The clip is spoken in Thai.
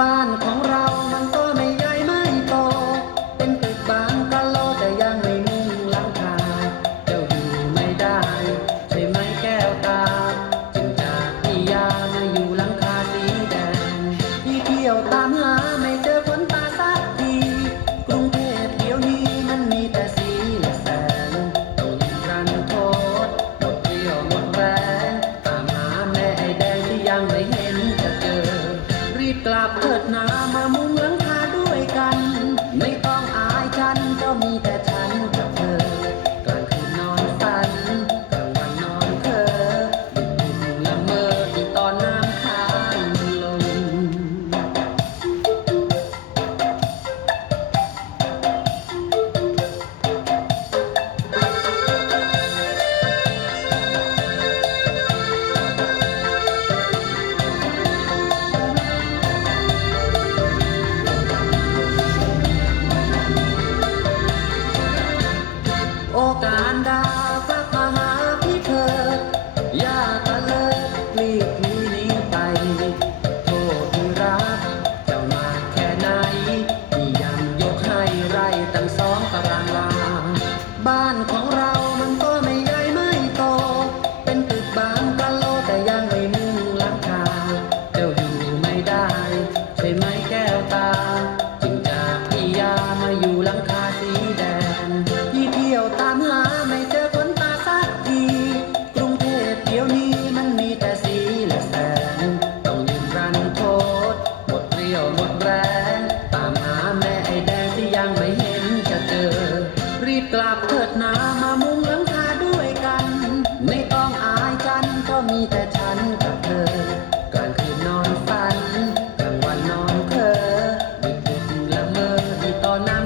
บ้านของเรา กลับเถิดนา tanda ลัเถิดนามามุงหลังคาด้วยกัน ไม่ต้องอายกันก็มีแต่ฉันกับเธอกลางคืนนอนฝันกลางวันนอนเพ้อดึงๆละเมอตอนนั้น